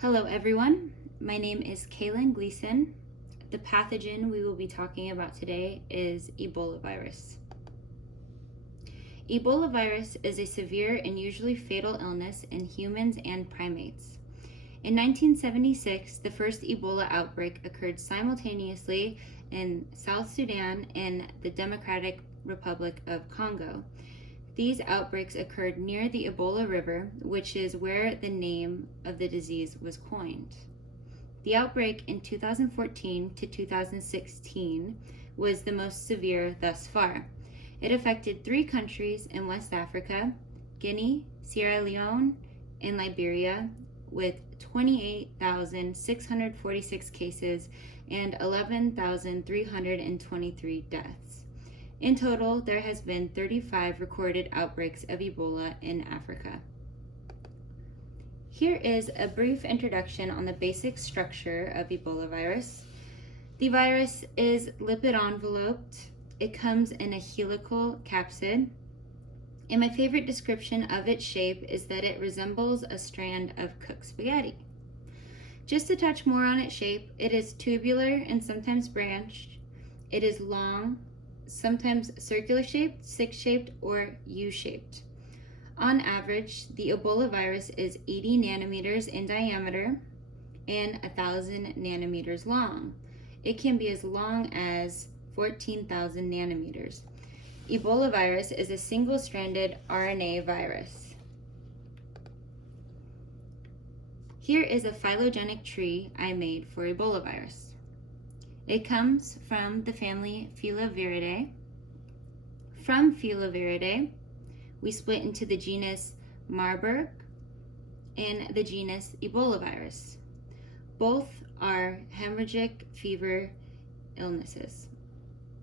Hello everyone, my name is Kaylin Gleason. The pathogen we will be talking about today is Ebolavirus. Ebolavirus is a severe and usually fatal illness in humans and primates. In 1976, the first Ebola outbreak occurred simultaneously in South Sudan and the Democratic Republic of Congo. These outbreaks occurred near the Ebola River, which is where the name of the disease was coined. The outbreak in 2014 to 2016 was the most severe thus far. It affected 3 countries in West Africa, Guinea, Sierra Leone, and Liberia, with 28,646 cases and 11,323 deaths. In total, there has been 35 recorded outbreaks of Ebola in Africa. Here is a brief introduction on the basic structure of Ebola virus. The virus is lipid enveloped. It comes in a helical capsid. And my favorite description of its shape is that it resembles a strand of cooked spaghetti. Just a touch more on its shape, it is tubular and sometimes branched. It is long, sometimes circular shaped, stick-shaped, or U-shaped. On average, the Ebola virus is 80 nanometers in diameter and 1,000 nanometers long. It can be as long as 14,000 nanometers. Ebola virus is a single-stranded RNA virus. Here is a phylogenetic tree I made for Ebola virus. It comes from the family Filoviridae. From Filoviridae, we split into the genus Marburg and the genus Ebolavirus. Both are hemorrhagic fever illnesses.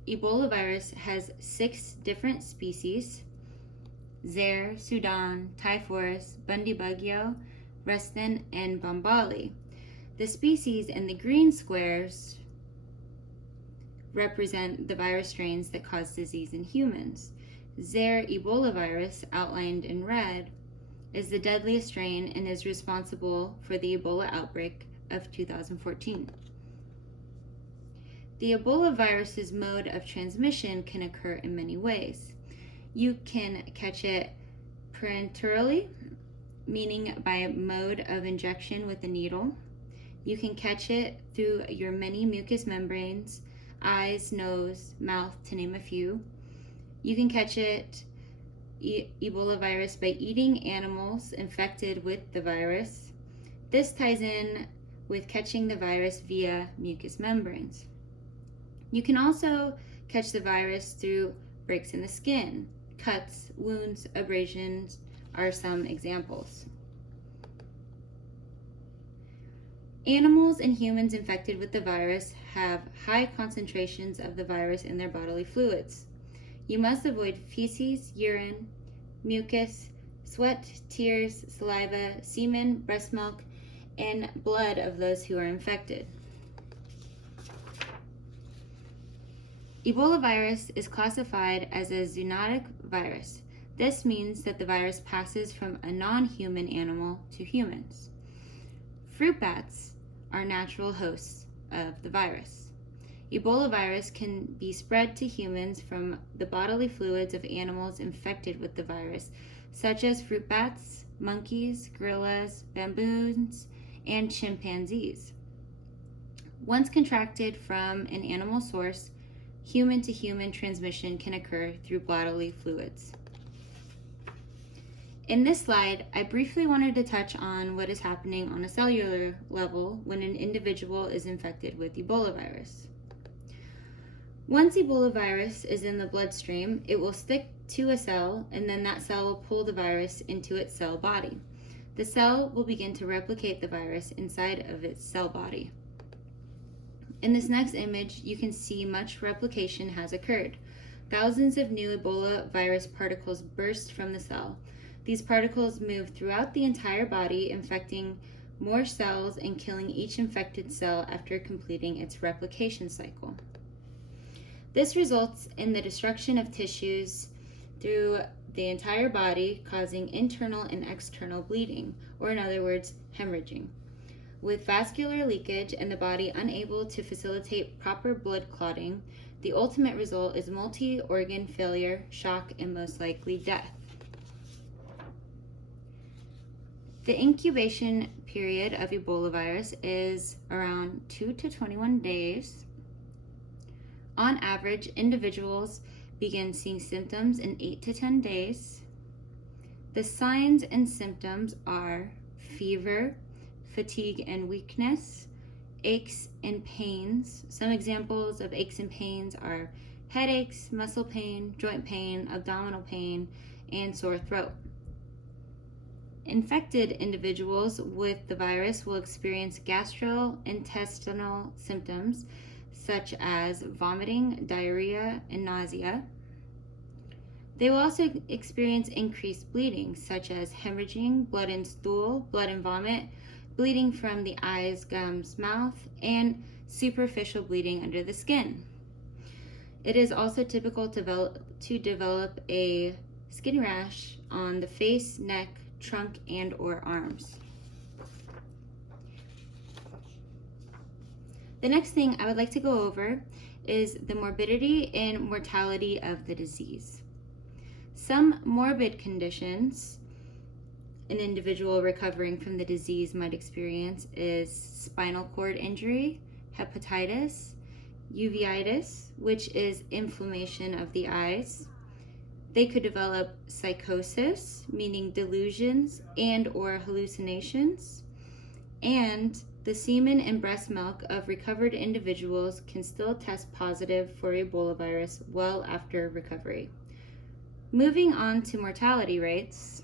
Ebola virus has 6 different species: Zaire, Sudan, Typhorus, Bundibugyo, Reston, and Bombali. The species in the green squares represent the virus strains that cause disease in humans. Zaire Ebolavirus, outlined in red, is the deadliest strain and is responsible for the Ebola outbreak of 2014. The Ebola virus's mode of transmission can occur in many ways. You can catch it parenterally, meaning by mode of injection with a needle. You can catch it through your many mucous membranes, eyes, nose, mouth, to name a few. You can catch it, Ebola virus, by eating animals infected with the virus. This ties in with catching the virus via mucous membranes. You can also catch the virus through breaks in the skin. Cuts, wounds, abrasions are some examples. Animals and humans infected with the virus have high concentrations of the virus in their bodily fluids. You must avoid feces, urine, mucus, sweat, tears, saliva, semen, breast milk, and blood of those who are infected. Ebola virus is classified as a zoonotic virus. This means that the virus passes from a non-human animal to humans. Fruit bats are natural hosts of the virus. Ebola virus can be spread to humans from the bodily fluids of animals infected with the virus, such as fruit bats, monkeys, gorillas, baboons, and chimpanzees. Once contracted from an animal source, human-to-human transmission can occur through bodily fluids. In this slide, I briefly wanted to touch on what is happening on a cellular level when an individual is infected with Ebola virus. Once Ebola virus is in the bloodstream, it will stick to a cell, and then that cell will pull the virus into its cell body. The cell will begin to replicate the virus inside of its cell body. In this next image, you can see much replication has occurred. Thousands of new Ebola virus particles burst from the cell. These particles move throughout the entire body, infecting more cells and killing each infected cell after completing its replication cycle. This results in the destruction of tissues through the entire body, causing internal and external bleeding, or in other words, hemorrhaging. With vascular leakage and the body unable to facilitate proper blood clotting, the ultimate result is multi-organ failure, shock, and most likely death. The incubation period of Ebola virus is around 2 to 21 days. On average, individuals begin seeing symptoms in 8 to 10 days. The signs and symptoms are fever, fatigue and weakness, aches and pains. Some examples of aches and pains are headaches, muscle pain, joint pain, abdominal pain, and sore throat. Infected individuals with the virus will experience gastrointestinal symptoms such as vomiting, diarrhea, and nausea. They will also experience increased bleeding, such as hemorrhaging, blood and stool, blood and vomit, bleeding from the eyes, gums, mouth, and superficial bleeding under the skin. It is also typical to develop a skin rash on the face, neck, trunk, and/or arms. The next thing I would like to go over is the morbidity and mortality of the disease. Some morbid conditions an individual recovering from the disease might experience is spinal cord injury, hepatitis, uveitis, which is inflammation of the eyes. They could develop psychosis, meaning delusions and/or hallucinations, and the semen and breast milk of recovered individuals can still test positive for Ebola virus well after recovery. Moving on to mortality rates,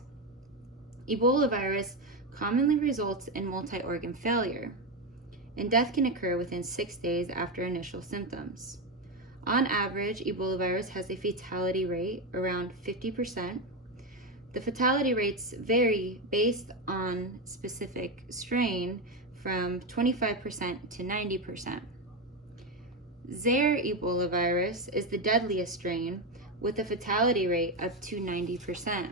Ebola virus commonly results in multi-organ failure, and death can occur within 6 days after initial symptoms. On average, Ebola virus has a fatality rate around 50%. The fatality rates vary based on specific strain from 25% to 90%. Zaire Ebola virus is the deadliest strain with a fatality rate up to 90%.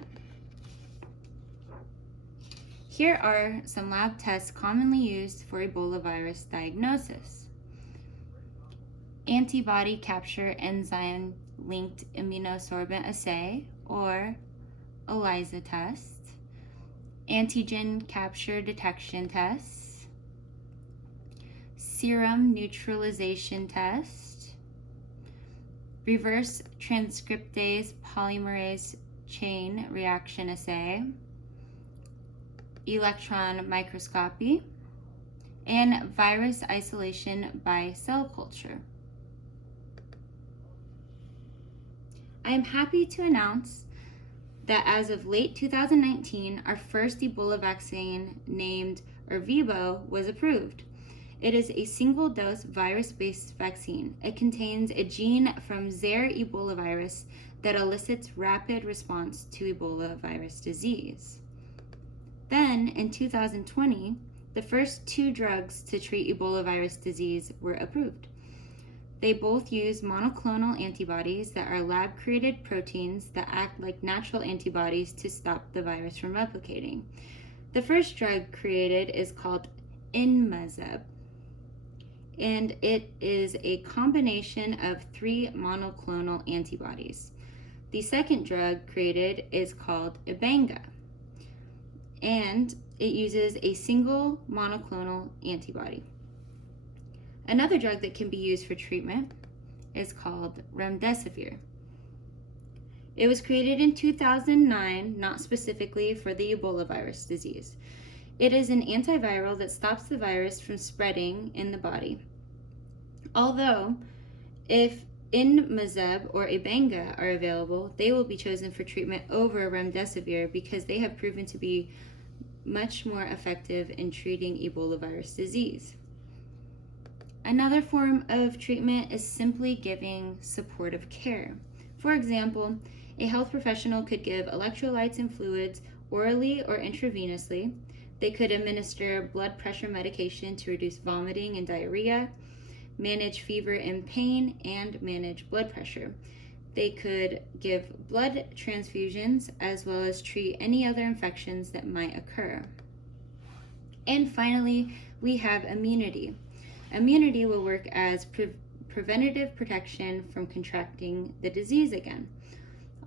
Here are some lab tests commonly used for Ebola virus diagnosis. Antibody capture enzyme linked immunosorbent assay, or ELISA test, antigen capture detection tests, serum neutralization test, reverse transcriptase polymerase chain reaction assay, electron microscopy, and virus isolation by cell culture. I am happy to announce that as of late 2019, our first Ebola vaccine named Ervebo was approved. It is a single-dose virus-based vaccine. It contains a gene from Zaire Ebola virus that elicits rapid response to Ebola virus disease. Then, in 2020, the first 2 drugs to treat Ebola virus disease were approved. They both use monoclonal antibodies that are lab-created proteins that act like natural antibodies to stop the virus from replicating. The first drug created is called Inmazeb, and it is a combination of 3 monoclonal antibodies. The second drug created is called Ebanga, and it uses a single monoclonal antibody. Another drug that can be used for treatment is called remdesivir. It was created in 2009, not specifically for the Ebola virus disease. It is an antiviral that stops the virus from spreading in the body. Although, if Inmazeb or Ebanga are available, they will be chosen for treatment over remdesivir because they have proven to be much more effective in treating Ebola virus disease. Another form of treatment is simply giving supportive care. For example, a health professional could give electrolytes and fluids orally or intravenously. They could administer blood pressure medication to reduce vomiting and diarrhea, manage fever and pain, and manage blood pressure. They could give blood transfusions as well as treat any other infections that might occur. And finally, we have immunity. Immunity will work as preventative protection from contracting the disease again.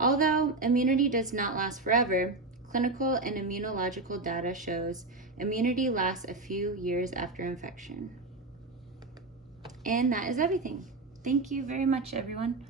Although immunity does not last forever, clinical and immunological data shows immunity lasts a few years after infection. And that is everything. Thank you very much, everyone.